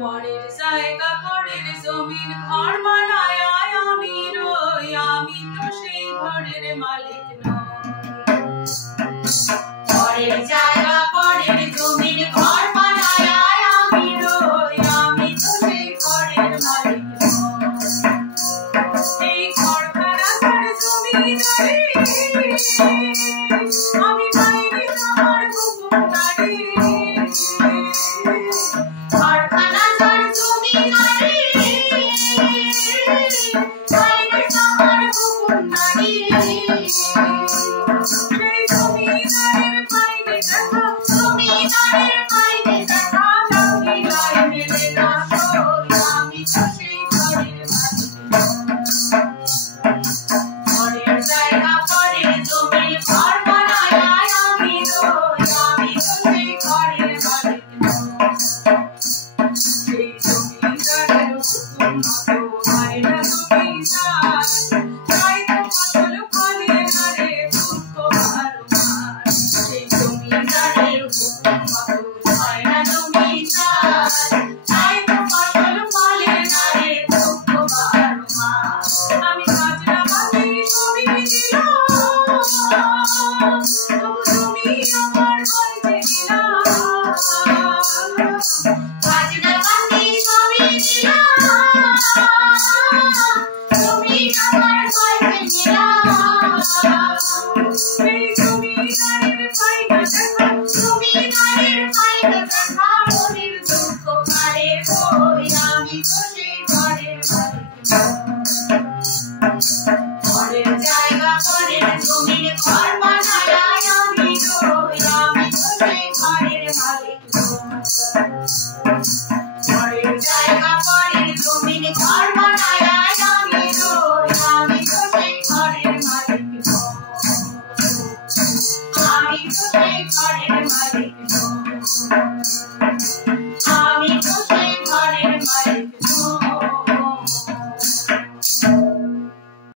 পরের জায়গা পরের জমিন ঘর বানায় আমি রই, আমি তো সেই ঘরের মালিক নই। পরের জায়গা পরের জমিন ঘর বানায় আমি রই, আমি তো সেই ঘরের মালিক নই। এই ঘরখানা ঘর জমিদারি আমি পাইনি তোমার হুকুমদারি। ঘরখানা ঘর জমিদারি পাইনি তোমার হুকুমদারি। সেই জমিদারের পাইনি দেখা, জমিদারের পাইনি দেখা, রাখিলাই মেলে না সই, আমি তো সেই ঘরের মালিক নই। পরের জায়গা পরের জমিন ঘর বানায় আমি রই, আমি তো সেই ঘরের মালিক নই। সেই জমিদারের হুকুম মতো হয় না জমিদার, তাই তো ফসল ফলে না রে দুঃখ বারবার। সেই জমিদারের হুকুম মতো হয় না জমিদার, তাই তো ফসল ফলে না রে দুঃখ বারবার। আমি কাজরা বাঁধি জমি দিলাম, তবু জমি আমার হইতে দিলাম। কাজরা বাঁধি জমি দিলাম, জমি আমার হইতে দিলাম। সেই জমিদারের পাইনা দেখা, জমিদারের পাইনা দেখা, মনের দুঃখ কারে বই, আমি তো সেই ঘরের মালিক নই। পরের জায়গা পরের জমিন ঘর বানায় আমি রই, আমি তো সেই ঘরের মালিক নই। পরের জায়গা পরের জমিন ঘর বানায় আমি রই, আমি তো সেই ঘরের মালিক নই। আমি তো সেই ঘরের মালিক নই।